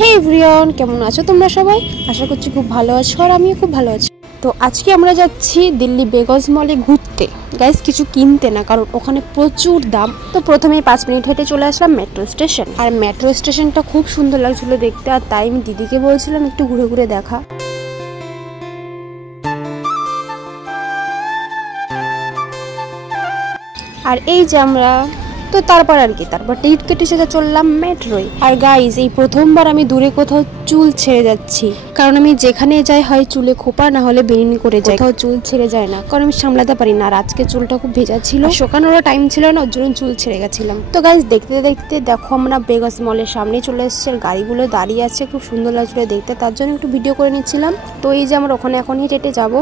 হে everyone, কেমন আছো তোমরা সবাই? আশা করছি খুব ভালো আছো আর আমিও খুব ভালো আছি। তো আজকে আমরা যাচ্ছি দিল্লি বেগস মলে ঘুরতে, গাইস কিছু কিনতে না, কারণ ওখানে প্রচুর দাম। তো প্রথমেই 5 মিনিট হেঁটে চলে আসলাম মেট্রো স্টেশন। আর মেট্রো স্টেশনটা খুব সুন্দর লাগছিল দেখতে, আর তাই আমি দিদিকে বলছিলাম একটু ঘুরে ঘুরে দেখা। আর এই যে আমরা তো তারপর টিকিট কেটে সেটা চললাম মেট্রোয়। আর গাইজ এই প্রথমবার আমি দূরে কোথাও চুল ছেড়ে যাচ্ছি, কারণ আমি যেখানে যাই হয় চুলে খোপা না হলে বেনি করে যাই, কোথাও চুল ছেড়ে যায় না, কারণ আমি সামলাতে পারি না। আর আজকে চুলটা খুব ভেজা ছিল, শোকানোরও টাইম ছিল না, ওর জন্য চুল ছেড়ে গেছিলাম। তো গাইজ দেখতে দেখতে দেখো আমরা বেগস মলের সামনে চলে এসেছি, আর গাড়িগুলো দাঁড়িয়ে আছে, খুব সুন্দর লাগছিল দেখতে, তার জন্য একটু ভিডিও করে নিচ্ছিলাম। তো এই যে আমরা ওখানে এখন হেঁটে যাবো।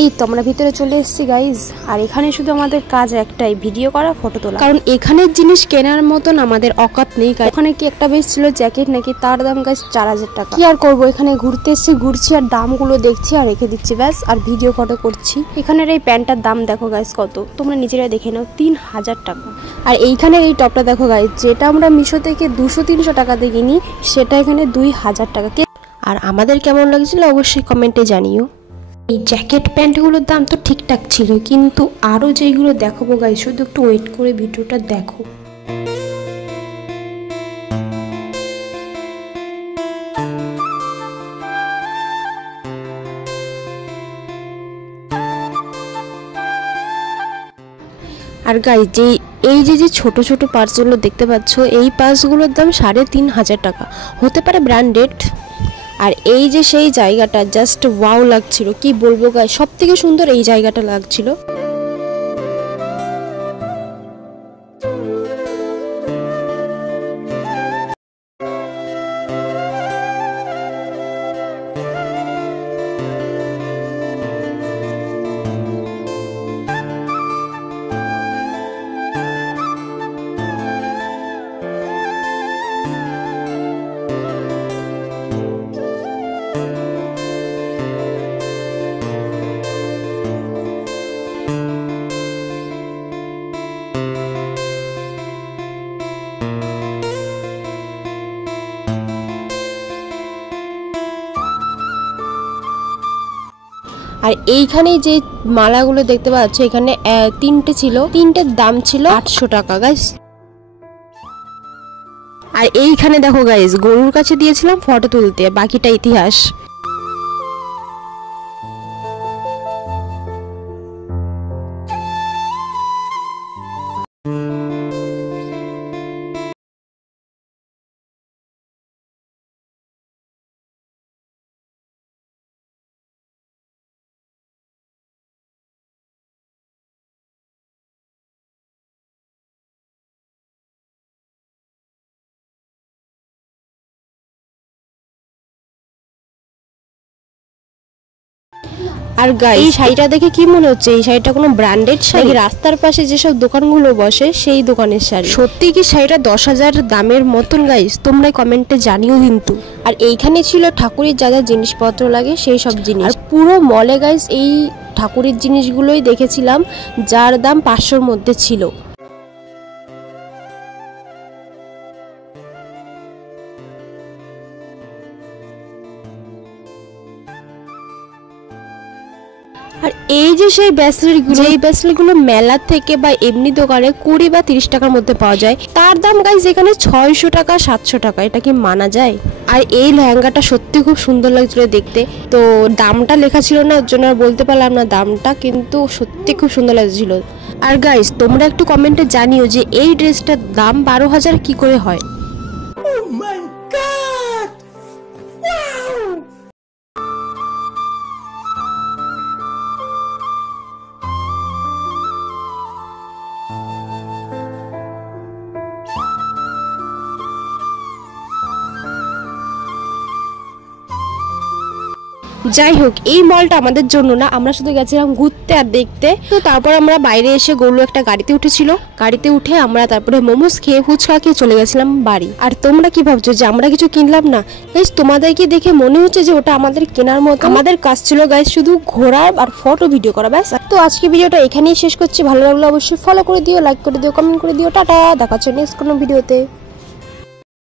এই তো আমরা ভিতরে চলে এসেছি গাইজ। আর এখানে শুধু আমাদের কাজ একটাই, ভিডিও করা, ফটো তোলা, কারণ এখানের জিনিস কেনার মতন আমাদের অকাত নেই। ওখানে কি একটা বেশ ছিল জ্যাকেট নাকি, তার দাম গাইজ 4000 টাকা। কি আর করবো, এখানে ঘুরতে এসেছি, ঘুরছি আর দামগুলো দেখছি আর রেখে দিচ্ছি ব্যাস, আর ভিডিও ফটো করছি। এখানের এই প্যান্টটার দাম দেখো গাইজ কত, তোমরা নিজেরা দেখে নাও, 3000 টাকা। আর এইখানের এই টপটা দেখো গাইজ, যেটা আমরা মিশো থেকে 200-300 টাকাতে কিনি, সেটা এখানে 2000 টাকা। আর আমাদের কেমন লাগছিল অবশ্যই কমেন্টে জানিও। এই জ্যাকেট প্যান্টগুলোর দাম তো ঠিকঠাক ছিল, কিন্তু আরও যেইগুলো দেখাবো গাইজ, শুধু একটু ওয়েট করে ভিডিওটা দেখো। আর গাইজ এই যে ছোট ছোট পার্সগুলো দেখতে পাচ্ছ, এই পার্সগুলোর দাম 3500 টাকা, হতে পারে ব্র্যান্ডেড। আর এই যে সেই জায়গাটা জাস্ট ওয়াও লাগছিল, কি বলবো গাইস, সব থেকে সুন্দর এই জায়গাটা লাগছিল। আর এইখানে যে মালাগুলো দেখতে পাচ্ছ, এখানে 3টে ছিল, 3টের দাম ছিল 800 টাকা গাইস। আর এইখানে দেখো গাইস, গরুর কাছে দিয়েছিলাম ফটো তুলতে, বাকিটা ইতিহাস। আর গাইস এই শাড়িটা দেখে কি মনে হচ্ছে, এই শাড়িটা কোনো ব্র্যান্ডেড শাড়ি? রাস্তার পাশে যেসব দোকানগুলো বসে সেই দোকানের শাড়ি। সত্যি কি শাড়িটা 10,000 দামের মতন গাইস? তোমরা কমেন্টে জানিও কিন্তু। আর এইখানে ছিল ঠাকুরের যা যা জিনিসপত্র লাগে সেই সব জিনিস। আর পুরো মলে গাইস এই ঠাকুরের জিনিসগুলোই দেখেছিলাম, যার দাম 500-র মধ্যে ছিল। আর এই যে সেই ব্যাসলেটগুলো, এই ব্যাসলেটগুলো মেলা থেকে বা এমনি দোকানে 20 বা 30 টাকার মধ্যে পাওয়া যায়, তার দাম গাইজ এখানে 600 টাকা 700 টাকা। এটা কি মানা যায়? আর এই লেহেঙ্গাটা সত্যি খুব সুন্দর লাগছিল দেখতে, তো দামটা লেখা ছিল না, ওর জন্য আর বলতে পারলাম না দামটা, কিন্তু সত্যি খুব সুন্দর লাগছিল। আর গাইজ তোমরা একটু কমেন্টে জানিও যে এই ড্রেসটার দাম 12,000 কি করে হয়। যাই হোক, এই মলটা আমাদের জন্য না, আমরা শুধু গেছিলাম ঘুরতে। ঘুরতে আর দেখতে। তো তারপর আমরা বাইরে এসে গৌরু একটা গাড়িতে উঠেছিল, গাড়িতে উঠে আমরা তারপরে মোমোস খেয়ে ফুচকা খেয়ে চলে গেছিলাম বাড়ি। আর তোমরা কি ভাবছো যে আমরা কিছু কিনলাম না? গাইস তোমাদেরকে দেখে মনে হচ্ছে যে ওটা আমাদের কেনার মতো। আমাদের কাজ ছিল গাইস শুধু ঘোরার আর ফটো ভিডিও করা, ব্যাস। তো আজকে ভিডিওটা এখানেই শেষ করছি। ভালো লাগলে অবশ্যই ফলো করে দিও, লাইক করে দিও, কমেন্ট করে দিও। টাটা, দেখা হচ্ছে নেক্সট কোনো ভিডিওতে।